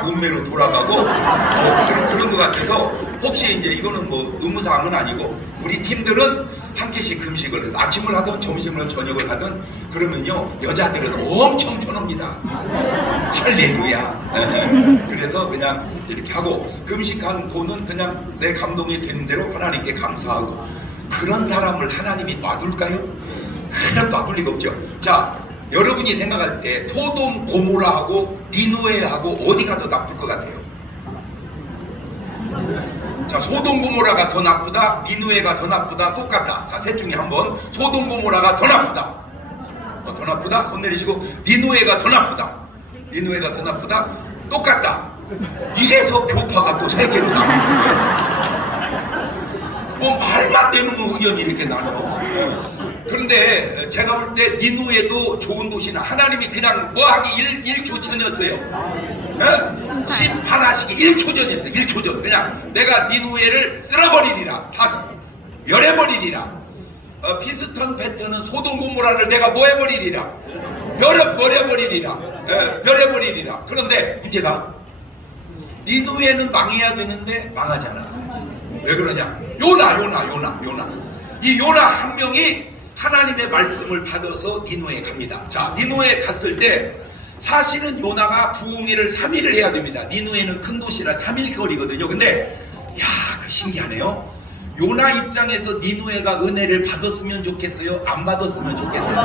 몸매로 돌아가고 그런 것 같아서 혹시 이제 이거는 뭐 의무사항은 아니고 우리 팀들은 한 끼씩 금식을 아침을 하든 점심을 저녁을 하든 그러면요 여자들은 엄청 편합니다. 할렐루야. 그래서 그냥 이렇게 하고 금식한 돈은 그냥 내 감동이 되는 대로 하나님께 감사하고 그런 사람을 하나님이 놔둘까요? 하나도 놔둘 리가 없죠. 자, 여러분이 생각할 때 소돔 고모라하고 니누에하고 어디가 더 나쁠 것 같아요? 자, 소돔 고모라가 더 나쁘다, 니누에가 더 나쁘다, 똑같다. 자, 셋 중에 한번 소돔 고모라가 더 나쁘다. 더 나쁘다? 손 내리시고 니누에가 더 나쁘다. 니누에가 더 나쁘다? 똑같다. 이래서 교파가 또 세 개로 나눠. 뭐 말만 되는 거 의견이 이렇게 나눠. 그런데 제가 볼 때 니누에도 좋은 도시는 하나님이 그냥 뭐 하기 1초 전이었어요. 심판하시기 1초 전이었어요. 1초 전. 그냥 내가 니누에를 쓸어버리리라. 다 멸해버리리라. 비슷한 패턴은 소돔 고모라를 내가 뭐 해버리리라. 멸해버리리라. 멸해버리리라. 그런데 문제가 니누에는 망해야 되는데 망하지 않았어요. 왜 그러냐? 요나. 이 요나 한 명이 하나님의 말씀을 받아서 니누에 갑니다. 자, 니누에 갔을 때 사실은 요나가 부흥회를 3일을 해야 됩니다. 니누에는 큰 도시라 3일 거리거든요. 근데 야, 그 신기하네요. 요나 입장에서 니누에가 은혜를 받았으면 좋겠어요? 안 받았으면 좋겠어요?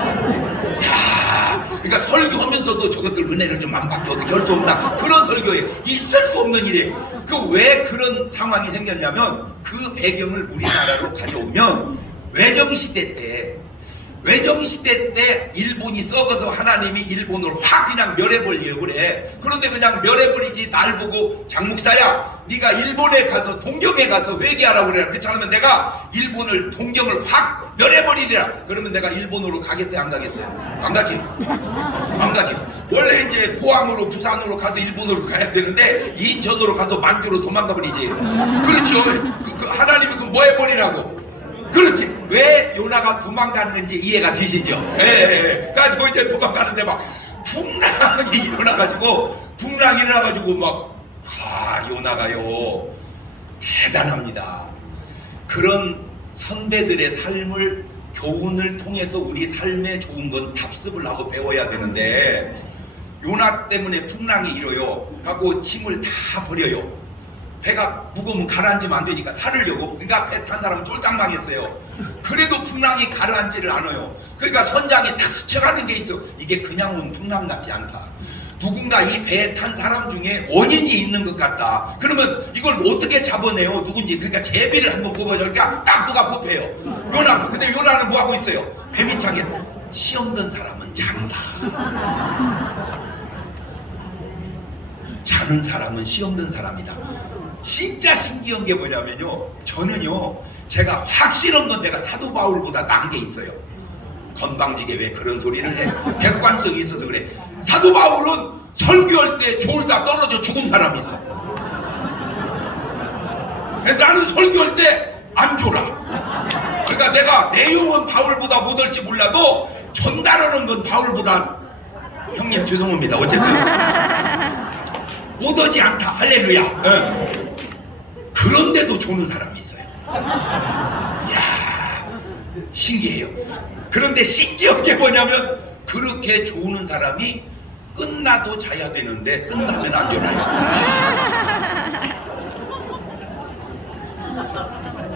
야, 그러니까 설교하면서도 저것들 은혜를 좀 안 받게 어떻게 할 수 없나? 그런 설교예요. 있을 수 없는 일이에요. 그 왜 그런 상황이 생겼냐면 그 배경을 우리나라로 가져오면 외정시대 때 일본이 썩어서 하나님이 일본을 확 그냥 멸해버리려고 그래. 그런데 그냥 멸해버리지 날 보고 장목사야 네가 일본에 가서 동경에 가서 회개하라고 그래. 그렇지 않으면 내가 일본을 동경을 확 멸해버리리라. 그러면 내가 일본으로 가겠어요 안 가겠어요? 안 가지. 원래 이제 포항으로 부산으로 가서 일본으로 가야 되는데 인천으로 가서 만주로 도망가 버리지. 그렇죠. 하나님이 그 뭐 해버리라고. 그렇지. 왜 요나가 도망갔는지 이해가 되시죠? 예. 가지고 이제 도망가는데 막 풍랑이 일어나가지고 막 요나가요 대단합니다. 그런 선배들의 삶을 교훈을 통해서 우리 삶에 좋은 건 답습을 하고 배워야 되는데 요나 때문에 풍랑이 일어요. 하고 짐을 다 버려요. 배가 무거우면 가라앉으면 안 되니까 살으려고. 그러니까 배 탄 사람은 쫄딱 망했어요. 그래도 풍랑이 가라앉지를 않아요. 그러니까 선장이 탁 스쳐가는 게 있어. 이게 그냥 온 풍랑 같지 않다. 누군가 이 배에 탄 사람 중에 원인이 있는 것 같다. 그러면 이걸 어떻게 잡아내요? 누군지. 그러니까 제비를 한번 뽑아줘. 그러니까 딱 누가 뽑혀요. 요나. 근데 요나는 뭐 하고 있어요? 배미창에 시험 든 사람은 잔다. 자는 사람은 시험 든 사람이다. 진짜 신기한 게 뭐냐면요, 저는요 제가 확실한 건 내가 사도 바울보다 나은 게 있어요. 건방지게 왜 그런 소리를 해? 객관성이 있어서 그래. 사도 바울은 설교할 때 졸다 떨어져 죽은 사람이 있어. 나는 설교할 때 안 졸아. 그러니까 내가 내용은 바울보다 못할지 몰라도 전달하는 건 바울보다, 형님 죄송합니다, 어쨌든 못하지 않다. 할렐루야. 네. 그런데도 조는 사람이 있어요. 이야, 신기해요. 그런데 신기한 게 뭐냐면 그렇게 조는 사람이 끝나도 자야 되는데 끝나면 안 졸아요.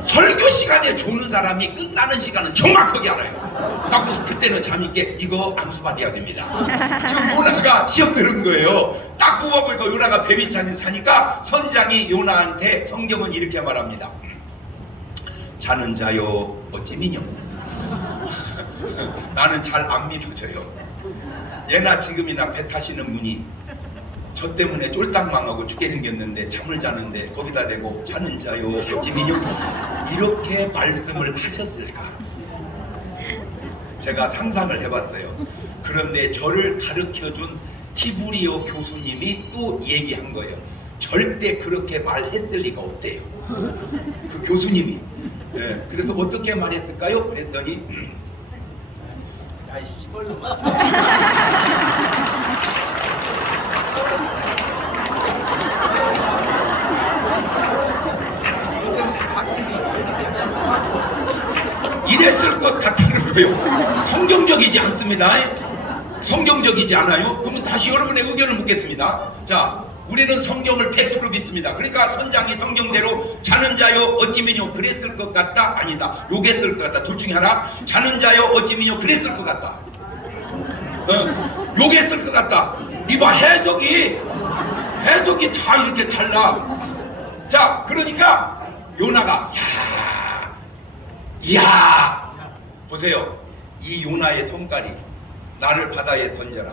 설교 시간에 조는 사람이 끝나는 시간은 정확하게 알아요. 하고 그때는 잠있게 이거 암수받아야 됩니다. 지금 요나가 시험 들은 거예요. 딱 뽑아보니까 요나가 배비찬이 사니까 선장이 요나한테 성경은 이렇게 말합니다. 자는 자요 어찌미뇨. 나는 잘 안 믿어져요. 예나 지금이나 배 타시는 분이 저 때문에 쫄딱 망하고 죽게 생겼는데 잠을 자는데 거기다 대고 자는 자요 어찌미뇨 이렇게 말씀을 하셨을까? 제가 상상을 해봤어요. 그런데 저를 가르쳐준 히브리어 교수님이 또 얘기한 거예요. 절대 그렇게 말했을 리가 없대요. 그 교수님이. 네, 그래서 어떻게 말했을까요? 그랬더니 야이 씨발놈아 그거요. 성경적이지 않습니다. 성경적이지 않아요? 그러면 다시 여러분의 의견을 묻겠습니다. 자, 우리는 성경을 100% 믿습니다. 그러니까 선장이 성경대로 자는 자여 어찌미뇨 그랬을 것 같다? 아니다. 요랬을 것 같다. 둘 중에 하나. 자는 자여 어찌미뇨 그랬을 것 같다. 요랬을 것 같다. 이봐, 해석이 다 이렇게 달라. 자, 그러니까 요나가 이야 보세요. 이 요나의 손깔이 나를 바다에 던져라.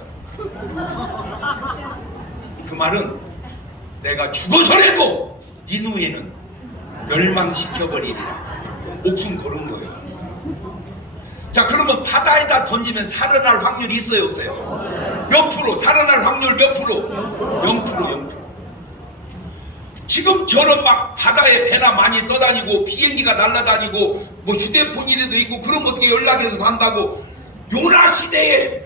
그 말은 내가 죽어서라도 니누에는 멸망시켜버리리라. 목숨 걸은 거예요. 자, 그러면 바다에다 던지면 살아날 확률이 있어요, 없어요? 몇 프로? 살아날 확률 몇 프로? 0%. 지금처럼 막 바다에 배나 많이 떠다니고 비행기가 날아다니고 뭐 휴대폰이라도 있고 그런 거 어떻게 연락해서 산다고. 요나 시대에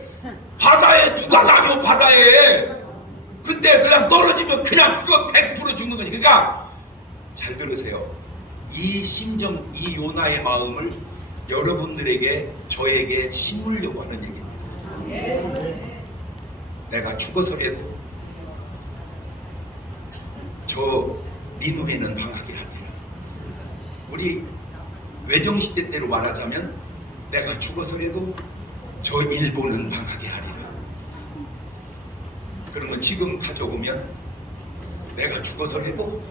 바다에 누가 다녀, 바다에. 그때 그냥 떨어지면 그냥 그거 100% 죽는 거니. 그러니까 잘 들으세요. 이 심정, 이 요나의 마음을 여러분들에게, 저에게 심으려고 하는 얘기입니다. 내가 죽어서라도 저 니누에는 방하게 하리라. 우리 외정시대 때로 말하자면 내가 죽어서라도 저 일본은 방하게 하리라. 그러면 지금 가져오면 내가 죽어서라도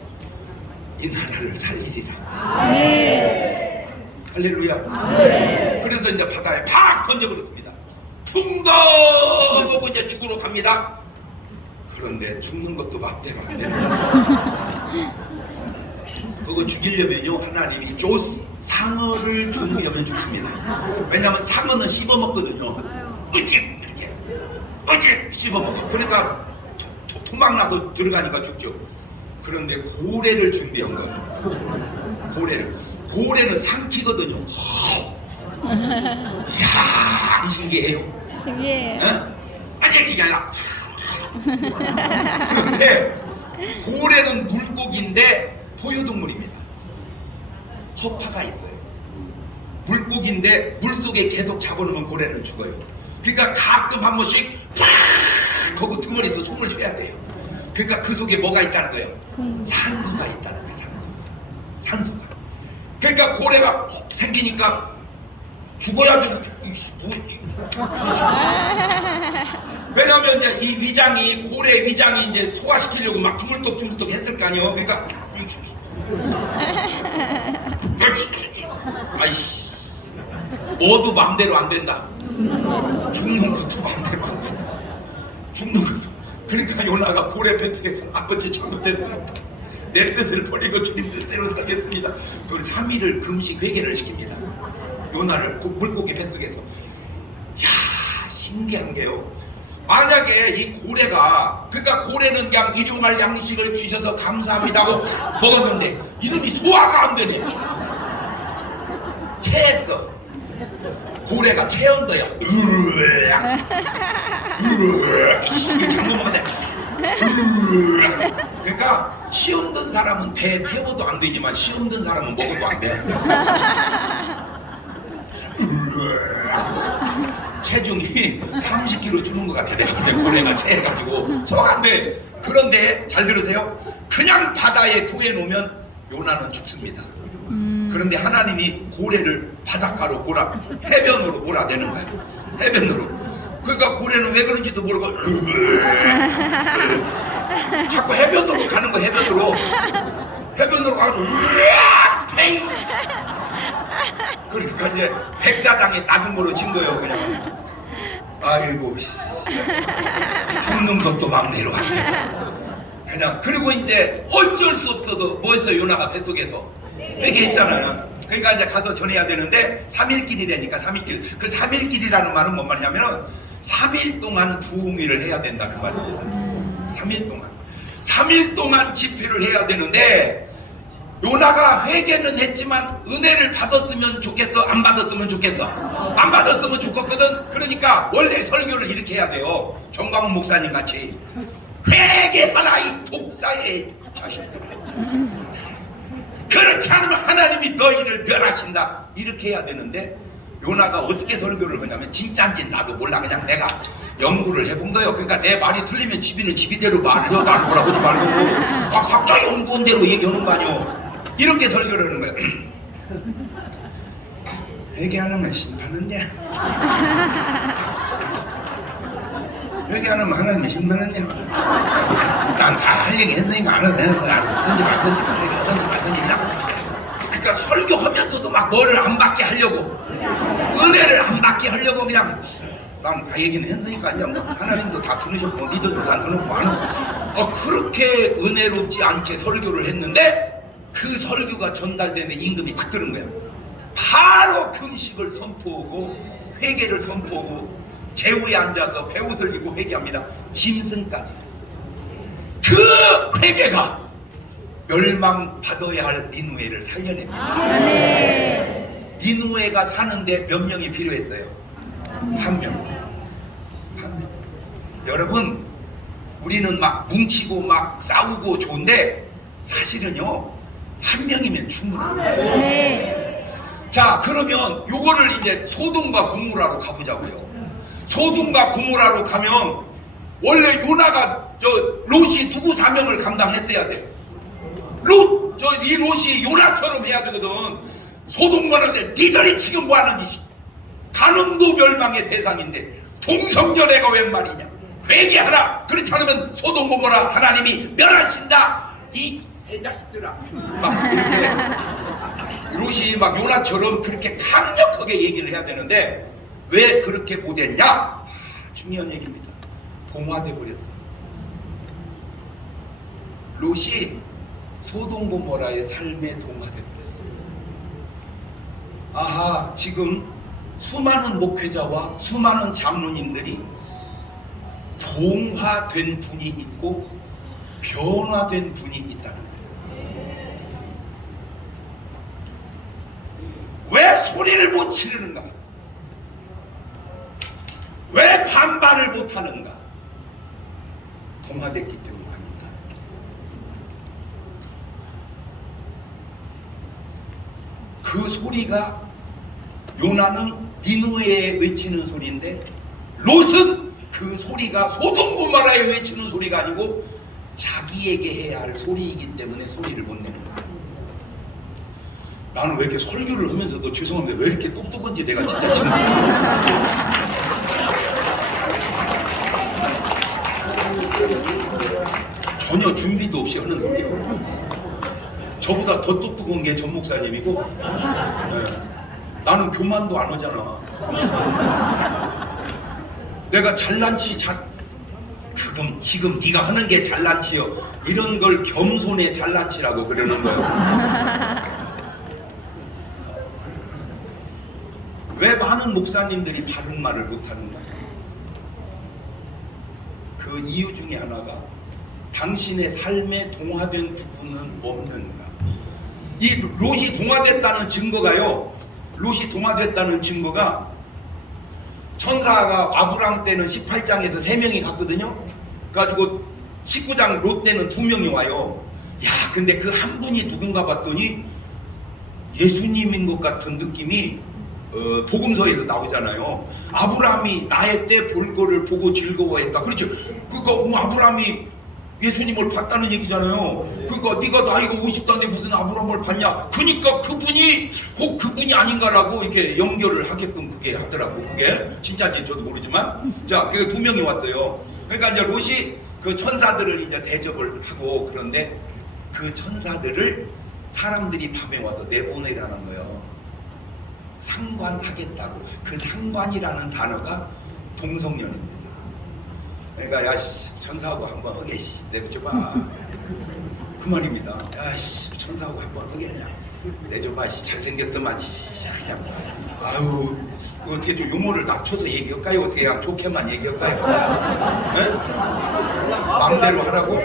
이 나라를 살리리라. 아멘. 할렐루야. 아멘. 그래서 이제 바다에 팍 던져버렸습니다. 풍덩 하고 이제 죽으러 갑니다. 그런데 죽는 것도 맘대로 안 되는 거예요. 그거 죽이려면요, 하나님이 조스 상어를 죽이려면 죽습니다. 왜냐하면 상어는 씹어먹거든요. 어찌 이렇게 어찌 씹어먹어. 그러니까 토막나서 들어가니까 죽죠. 그런데 고래를 준비한 거예요. 고래는 삼키거든요. 이야, 신기해요. 신기해요. 아직 이게 아니라. 그런데 고래는 물고기인데 포유동물입니다. 허파가 있어요. 물고기인데 물속에 계속 잡아놓으면 고래는 죽어요. 그러니까 가끔 한 번씩 팍 거기 틈머리에서 숨을 쉬어야 돼요. 그러니까 그 속에 뭐가 있다는 거예요? 산소가 있다는 거예요. 산소가. 그러니까 고래가 생기니까 죽어야 되는데 왜냐하면 이제 이 위장이, 고래 위장이 이제 소화시키려고 막 주물떡 했을 거 아니에요. 그러니까 아이씨, 뭐도 맘대로 안 된다. 죽는 것도 맘대로 안 된다. 죽는 것도. 그러니까 요나가 고래 뱃속에서 아버지 잘못했습니다. 내 뜻을 버리고 주님 뜻대로 살겠습니다. 그걸 3일을 금식 회개를 시킵니다. 요나를 물고기 뱃속에서. 이야, 신기한 게요. 만약에 이 고래가, 그러니까 고래는 그냥 일용할 양식을 주셔서 감사합니다 하고 먹었는데 이놈이 소화가 안 되네. 체했어. 고래가 체온도야. 이게 잘못 먹었네. 그러니까 시험 든 사람은 배 태워도 안 되지만 시험 든 사람은 먹어도 안 돼. 체중이 30kg 줄은 것 같아. 내가 이제 고래가 체해가지고 소화가 안 돼. 그런데 잘 들으세요. 그냥 바다에 토해놓으면 요나는 죽습니다. 그런데 하나님이 고래를 바닷가로 해변으로 몰아내는 거예요. 해변으로. 그러니까 고래는 왜 그런지도 모르고 자꾸 해변으로 가는 거. 해변으로 가고 그러니까 이제 백사장에 나둠으로 진 거예요. 그냥 아이고 죽는 것도 맘대로 안 돼. 그냥. 그리고 이제 어쩔 수 없어서 뭐 했어요? 요나가 뱃속에서 회개했잖아요. 그러니까 이제 가서 전해야 되는데 3일길이라니까. 3일길. 그 3일길이라는 말은 뭔 말이냐면 3일 동안 부흥회를 해야 된다, 그 말입니다. 3일 동안 집회를 해야 되는데 요나가 회개는 했지만 은혜를 받았으면 좋겠어, 안 받았으면 좋겠어? 안 받았으면 좋겠거든. 그러니까 원래 설교를 이렇게 해야 돼요. 정광훈 목사님 같이 회개하라 이 독사의 자식들. 그렇지 않으면 하나님이 너희를 멸하신다. 이렇게 해야 되는데 요나가 어떻게 설교를 하냐면 진짜인지 나도 몰라. 그냥 내가 연구를 해본 거예요. 그러니까 내 말이 틀리면 집이는 집이대로 말을 해. 나를 뭐라고 하지 말고 각자 연구한 대로 얘기하는 거 아니오. 이렇게 설교를 하는 거예요. 회개하는 심판은요. 회개하는 하나님의 심판은요. 난 다 할 얘기 했으니까 안 해도 되는 거야. 하든지 말든지 회개하든지 말든지. 그러니까 설교하면서도 막 뭐를 안 받게 하려고, 은혜를 안 받게 하려고 그냥 난 다 얘기는 했으니까 이제 뭐 하나님도 다 들으셨고 니들도 다 들었고 안 하고 그렇게 은혜롭지 않게 설교를 했는데 그 설교가 전달되는 임금이 딱 들은 거야. 바로 금식을 선포하고 회개를 선포하고 제우에 앉아서 배옷을 입고 회개합니다. 짐승까지. 그 회개가 멸망받아야 할 니누에를 살려냅니다. 니누에가 사는데 몇 명이 필요했어요? 한 명. 여러분, 우리는 막 뭉치고 막 싸우고 좋은데 사실은요, 한 명이면 충분합니다. 자, 그러면 요거를 이제 소돔과 고모라로 가보자고요. 소돔과 고모라로 가면 원래 요나가 롯이 누구 사명을 감당했어야 돼? 이 롯이 요나처럼 해야 되거든. 소돔과는 니들이 지금 뭐 하는 짓이? 가늠도 멸망의 대상인데 동성연애가 웬 말이냐? 회개하라. 그렇지 않으면 소돔 고모라 하나님이 멸하신다. 이 해자식들아. 막 이렇게 롯이 막 요나처럼 그렇게 강력하게 얘기를 해야 되는데 왜 그렇게 못했냐? 중요한 얘기입니다. 동화돼 버렸어. 롯이 소돔 고모라의 삶에 동화돼 버렸어. 아하, 지금 수많은 목회자와 수많은 장로님들이 동화된 분이 있고 변화된 분이 있다는 거예요. 왜 소리를 못 지르는가? 왜 반발을 못하는가? 동화됐기 때문 아닌가? 그 소리가 요나는 니누에에 외치는 소리인데 롯은 그 소리가 소돔 고모라에 외치는 소리가 아니고 자기에게 해야 할 소리이기 때문에 소리를 못 내는 거야. 나는 왜 이렇게 설교를 하면서도 죄송한데 왜 이렇게 똑똑한지 내가 진짜 지금 전혀 준비도 없이 하는 소리예요. 저보다 더 똑똑한 게 전 목사님이고 나는 교만도 안 하잖아. 내가 잘난치 그럼 지금 네가 하는 게 잘난치요. 이런 걸 겸손의 잘난치라고 그러는 거예요. 왜 많은 목사님들이 바른 말을 못하는가? 그 이유 중에 하나가 당신의 삶에 동화된 부분은 없는가? 이 롯이 동화됐다는 증거가요. 롯이 동화됐다는 증거가 천사가 아브람 때는 18장에서 3명이 갔거든요. 그래가지고 19장 롯 때는 2명이 와요. 야, 근데 그 한 분이 누군가 봤더니 예수님인 것 같은 느낌이 복음서에도 나오잖아요. 아브라함이 나의 때 볼 거를 보고 즐거워했다. 그렇죠. 그거 아브라함이 예수님을 봤다는 얘기잖아요. 그러니까 네가 나이가 50대인데 무슨 아브라함을 봤냐? 그러니까 그분이 꼭 그분이 아닌가라고 이렇게 연결을 하게끔 그게 하더라고. 그게 진짜인지 저도 모르지만 자, 그 2명이 왔어요. 그러니까 이제 롯이 그 천사들을 이제 대접을 하고 그런데 그 천사들을 사람들이 밤에 와서 내보내라는 거예요. 상관하겠다고. 그 상관이라는 단어가 동성연입니다. 내가 야씨 천사하고 한번 하게 씨 내줘봐 그 말입니다. 야씨 천사하고 한번 하게냐 내줘봐 씨 잘생겼더만 씨 그냥 아유 어떻게 좀 유머를 낮춰서 얘기할까요? 어떻게 그냥 좋게만 얘기할까요? 네? 맘대로 하라고?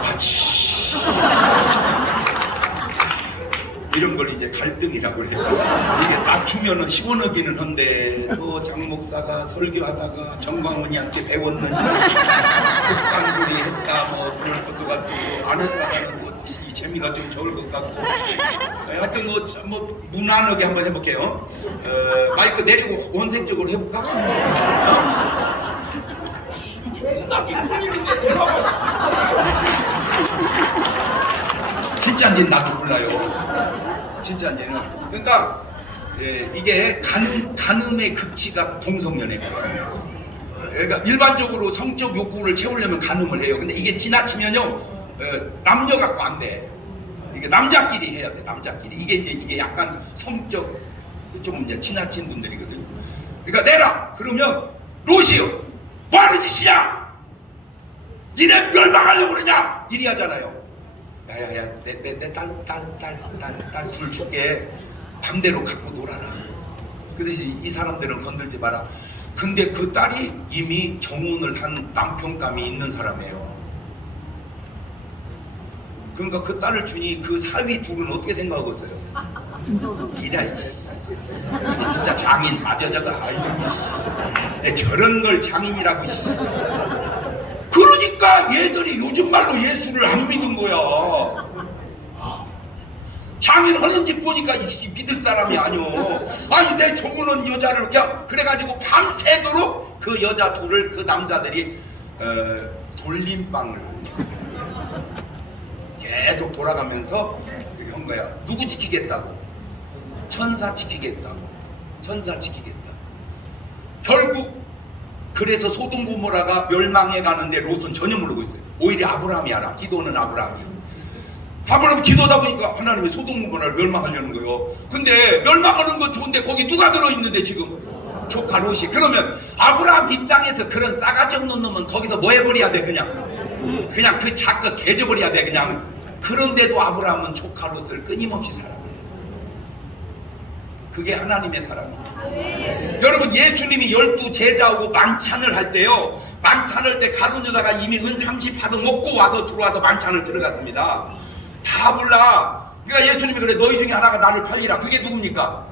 같이 이런 걸 이제 갈등이라고 해요. 이게 주면은 시원하기는 한데 또 장 목사가 설교하다가 정광훈이한테 배웠는지 흑간 소리 했다 뭐 그럴 것도 같고 안 했다가는 뭐 재미가 좀 적을 것 같고 하여튼 뭐 무난하게 한번 해볼게요. 마이크 내리고 원색적으로 해볼까? 나기 꿀리는데 진짜인지 나도 몰라요. 진짜인지는 그러니까 이게 간음의 극치가 동성연애거든요. 그러니까 일반적으로 성적 욕구를 채우려면 간음을 해요. 근데 이게 지나치면요 남녀 갖고 안 돼. 이게 남자끼리 해야 돼. 남자끼리 이게 약간 성적 좀 이제 지나친 분들이거든요. 그러니까 내라 그러면 로시오 뭐하는 짓이야? 니네 멸망하려고 그러냐? 이리 하잖아요. 야야야 내 딸 둘 줄게. 맘대로 갖고 놀아라. 그 대신 이 사람들은 건들지 마라. 근데 그 딸이 이미 정혼을 한 남편감이 있는 사람이에요. 그러니까 그 딸을 주니 그 사위 둘은 어떻게 생각하겠어요? 이라 이씨 진짜 장인 맞아 저거. 아이고 저런 걸 장인이라고. 그러니까 얘들이 요즘 말로 예수를 안 믿은 거야. 장인 하는 짓 보니까 믿을 사람이 아니오. 아니 내 정우는 여자를 그냥 그래가지고 밤새도록 그 여자 둘을 그 남자들이 돌림방을 계속 돌아가면서 이렇게 한 거야. 누구 지키겠다고? 천사 지키겠다고. 천사 지키겠다. 결국 그래서 소돔 고모라가 멸망해 가는데 롯은 전혀 모르고 있어요. 오히려 아브라함이 알아. 기도는 아브라함이야. 아브라함이 기도하다 보니까 하나님이 소돔 고모라를 멸망하려는 거예요. 근데 멸망하는 건 좋은데 거기 누가 들어있는데 지금? 조카 롯이. 그러면 아브라함 입장에서 그런 싸가지 없는 놈은 거기서 뭐 해버려야 돼? 그냥 그 작것 개져버려야 돼 그냥. 그런데도 아브라함은 조카 롯을 끊임없이 사랑해요. 그게 하나님의 사랑이에요. 여러분 예수님이 12 제자하고 만찬을 할 때요, 만찬할 때 가룟 유다가 이미 은 30파도 먹고 와서 들어와서 만찬을 들어갔습니다. 다 몰라. 그러니까 예수님이 그래 너희 중에 하나가 나를 팔리라. 그게 누굽니까?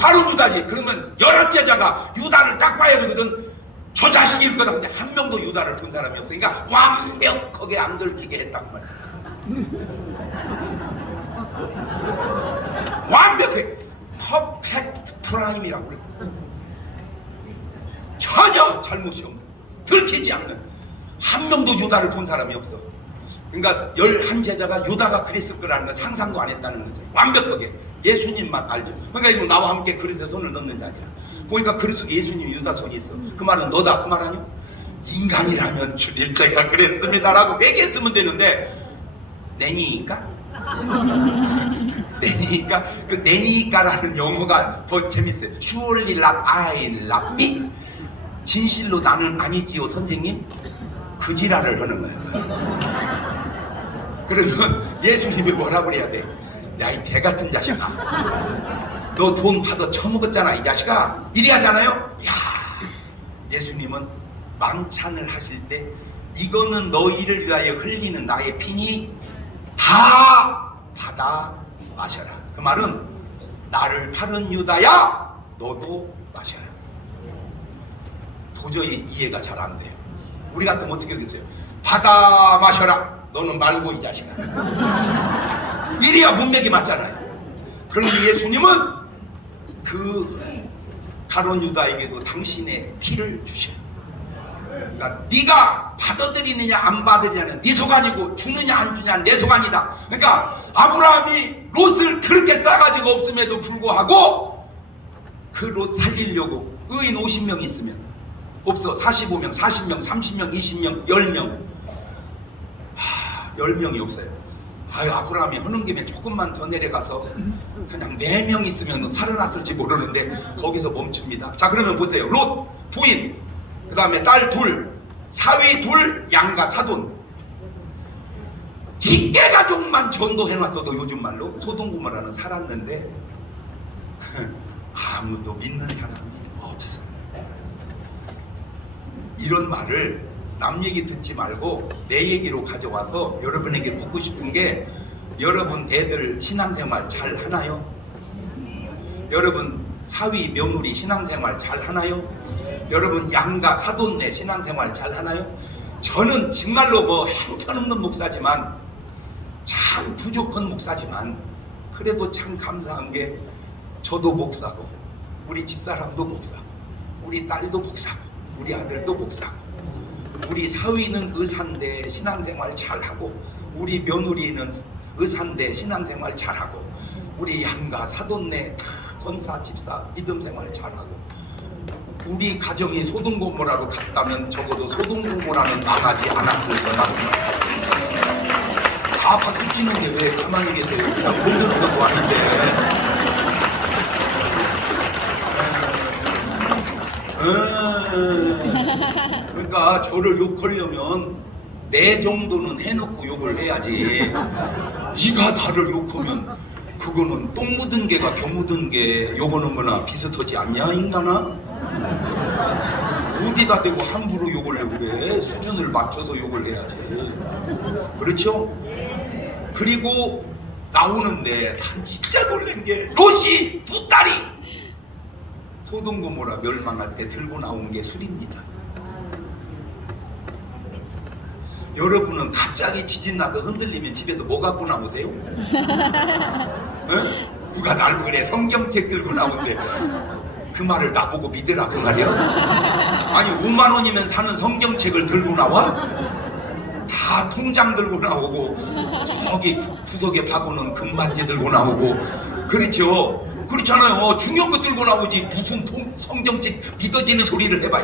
가룟 유다지. 그러면 11제자가 유다를 딱 봐야 되거든. 저 자식일 거다. 근데 한 명도 유다를 본 사람이 없어. 그러니까 완벽하게 안 들키게 했단 말이야. 완벽해. 퍼펙트 프라임이라고 그래. 전혀 잘못이 없는, 들키지 않는, 한 명도 유다를 본 사람이 없어. 그러니까 11제자가 유다가 그랬을 거라는 건 상상도 안 했다는 거죠. 완벽하게 예수님만 알죠. 그러니까 이거 나와 함께 그릇에 손을 넣는 자리야. 보니까 그릇 속에 예수님 유다 손이 있어. 그 말은 너다 그 말 아니야? 인간이라면 주일 제가 그랬습니다라고 얘기했으면 되는데 내니까? 내니까? 그 내니까라는 영어가 더 재밌어요. Surely not I not me. 진실로 나는 아니지요 선생님? 그 지랄을 하는 거예요. 그러면 예수님이 뭐라고 그래야 돼? 야 이 개같은 자식아, 너 돈 받아 처먹었잖아 이 자식아, 이리 하잖아요. 야 예수님은 만찬을 하실 때 이거는 너희를 위하여 흘리는 나의 피니 다 받아 마셔라. 그 말은 나를 파는 유다야 너도 마셔라. 도저히 이해가 잘 안 돼요. 우리 같으면 어떻게 하겠어요? 받아 마셔라. 너는 말고 이 자식아. 이래야 문맥이 맞잖아요. 그런데 예수님은 그 가룟 유다에게도 당신의 피를 주셔요. 그러니까 네가 받아들이느냐 안 받아들이냐는 네 소관이고 주느냐 안 주느냐 내 소관이다. 그러니까 아브라함이 롯을 그렇게 싸가지가 없음에도 불구하고 그 롯 살리려고 의인 50명 있으면 없어. 45명, 40명, 30명, 20명, 10명. 10명이 없어요. 아유 아브라함이 하는 김에 조금만 더 내려가서 그냥 4명 있으면 살아났을지 모르는데 거기서 멈춥니다. 자 그러면 보세요. 롯 부인, 그 다음에 딸 둘, 사위 둘, 양가 사돈. 직계 가족만 전도해놨어도 요즘 말로 소돔 고모라는 살았는데 아무도 믿는 사람이 없어. 이런 말을 남 얘기 듣지 말고 내 얘기로 가져와서 여러분에게 묻고 싶은 게, 여러분 애들 신앙생활 잘 하나요? 여러분 사위 며느리 신앙생활 잘 하나요? 여러분 양가 사돈네 신앙생활 잘 하나요? 저는 정말로 뭐 형편없는 목사지만 참 부족한 목사지만 그래도 참 감사한 게 저도 목사고 우리 집사람도 목사고 우리 딸도 목사고 우리 아들도 목사고 우리 사위는 의사인데 신앙생활 잘하고 우리 며느리는 의사인데 신앙생활 잘하고 우리 양가 사돈네 다 권사 집사 믿음생활 잘하고 우리 가정이 소돔고모라로 갔다면 적어도 소돔고모라는 망하지 않았을 거다. 다 박수 치는데 왜 가만히 계세요? 그냥 돈 드는 것도 아닌데. 그러니까 저를 욕하려면 내 정도는 해놓고 욕을 해야지. 네가 나를 욕하면 그거는 똥 묻은 개가 겨 묻은 개 욕하는 거나 비슷하지 않냐 인간아? 어디다 대고 함부로 욕을 해 그래? 수준을 맞춰서 욕을 해야지. 그렇죠? 그리고 나오는데 난 진짜 놀란 게 롯이 두 딸이 소돔고모라 멸망할 때 들고 나온 게 술입니다. 여러분은 갑자기 지진 나도 흔들리면 집에서 뭐 갖고 나오세요? 응? 누가 날 그래 성경책 들고 나오는데 그 말을 나보고 믿으라 그 말이야? 아니 5만 원이면 사는 성경책을 들고 나와? 다 통장 들고 나오고 저기 구석에 박아놓은 금반지 들고 나오고 그렇죠? 그렇잖아요. 중요한 거 들고 나오지 무슨 성경책 믿어지는 소리를 해봐.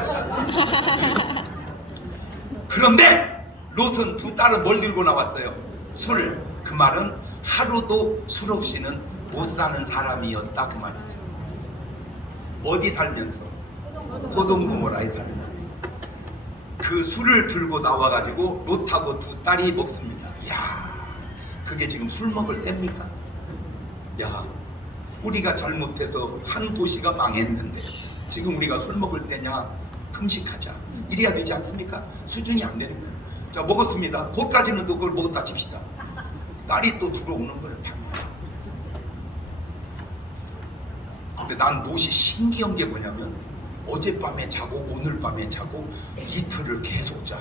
그런데 롯은 두 딸은 뭘 들고 나왔어요? 술. 그 말은 하루도 술 없이는 못 사는 사람이었다 그 말이죠. 어디 살면서? 소돔고모라에 살면서 그 술을 들고 나와가지고 롯하고 두 딸이 먹습니다. 야, 그게 지금 술 먹을 때입니까? 야, 우리가 잘못해서 한 도시가 망했는데 지금 우리가 술 먹을 때냐? 금식하자. 이래야 되지 않습니까? 수준이 안 되는 거예요. 자, 먹었습니다. 거기까지는 또 그걸 먹었다 칩시다. 딸이 또 들어오는 걸 팝니다. 근데 난 롯이 신기한 게 뭐냐면 어젯밤에 자고 오늘 밤에 자고 이틀을 계속 자.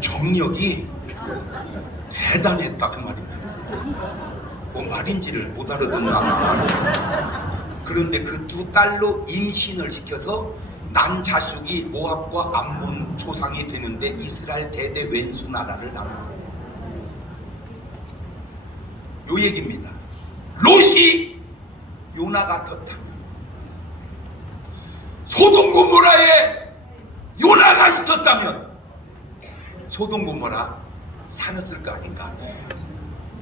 정력이 대단했다 그 말입니다. 뭐 말인지를 못 알아듣나. 그런데 그 두 딸로 임신을 시켜서 난 자식이 모압과 암몬 조상이 되는데 이스라엘 대대 왼수 나라를 낳았습니다. 요 얘기입니다. 롯이 요나 같았다면 소돔고모라에 요나가 있었다면 소돔고모라 살았을 거 아닌가.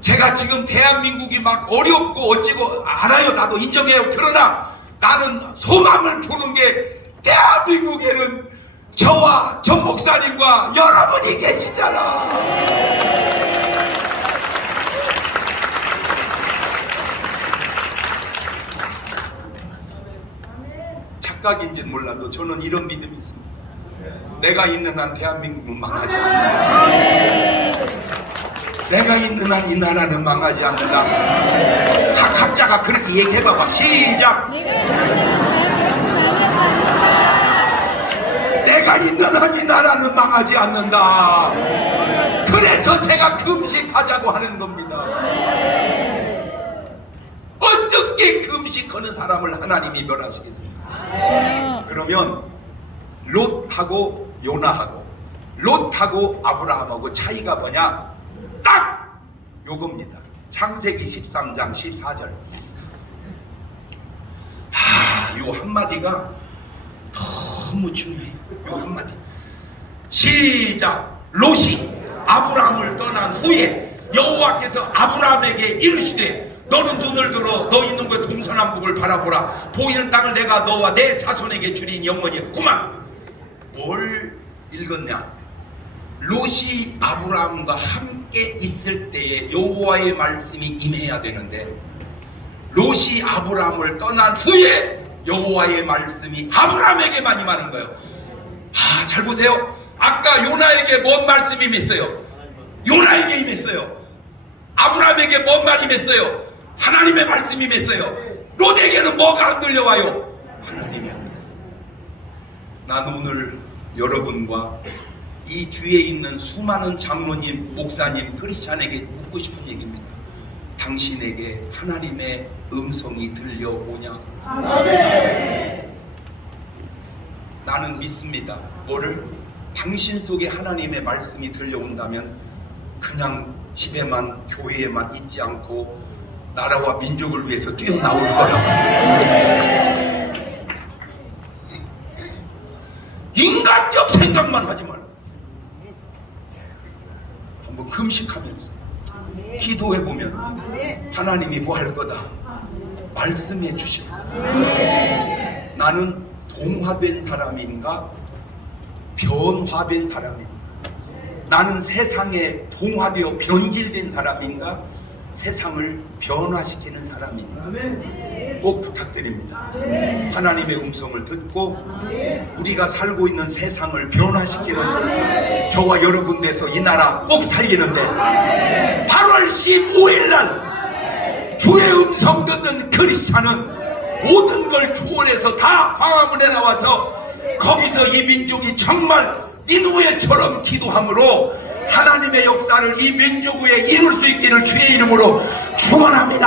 제가 지금 대한민국이 막 어렵고 어찌고 알아요. 나도 인정해요. 그러나 나는 소망을 보는 게 대한민국에는 저와 전 목사님과 여러분이 계시잖아. 착각인지는 몰라도 저는 이런 믿음이 있습니다. 내가 있는 한 대한민국은 망하지 않는다. 내가 있는 한 이 나라는 망하지 않는다. 각자가 그렇게 얘기해봐봐. 시작. 내가 있는 한 이 나라는 망하지 않는다. 그래서 제가 금식하자고 하는 겁니다. 어떻게 금식하는 사람을 하나님이 멸하시겠습니까? 그러면 롯하고 요나하고 롯하고 아브라함하고 차이가 뭐냐? 딱 요겁니다. 창세기 13장 14절. 요 한마디가 너무 중요해요. 요 한마디. 시작. 롯이 아브라함을 떠난 후에 여호와께서 아브라함에게 이르시되 너는 눈을 들어 너 있는 곳 동서남북을 바라보라. 보이는 땅을 내가 너와 내 자손에게 주린 영원히. 그만. 뭘 읽었냐? 롯이 아브라함과 함께 있을 때에 여호와의 말씀이 임해야 되는데 롯이 아브라함을 떠난 후에 여호와의 말씀이 아브라함에게만 임하는 거예요. 잘 보세요. 아까 요나에게 뭔 말씀이 임했어요? 요나에게 임했어요. 아브라함에게 뭔 말이 임했어요? 하나님의 말씀이 임했어요. 너에게는 뭐가 안 들려와요? 하나님이 합니다. 난 오늘 여러분과 이 뒤에 있는 수많은 장로님, 목사님, 크리스찬에게 묻고 싶은 얘기입니다. 당신에게 하나님의 음성이 들려오냐? 아멘. 나는 믿습니다. 뭐를? 당신 속에 하나님의 말씀이 들려온다면 그냥 집에만, 교회에만 있지 않고 나라와 민족을 위해서 뛰어나올 거라고. 인간적 생각만 하지 말고 한번 금식하면서 기도해보면 하나님이 뭐 할 거다 말씀해 주시고. 나는 동화된 사람인가 변화된 사람인가? 나는 세상에 동화되어 변질된 사람인가 세상을 변화시키는 사람인가? 꼭 부탁드립니다. 하나님의 음성을 듣고 우리가 살고 있는 세상을 변화시키는 저와 여러분 돼서 이 나라 꼭 살리는데 8월 15일 날 주의 음성 듣는 크리스찬은 모든 걸 초월해서 다 광화문에 나와서 거기서 이 민족이 정말 니누에처럼 기도함으로 하나님의 역사를 이 민족 위에 이룰 수 있기를 주의 이름으로 축원합니다.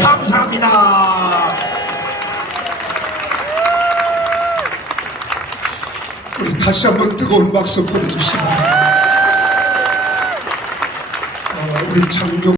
감사합니다. 우리 다시 한번 뜨거운 박수 보내주시기 바랍니다. 우리 장로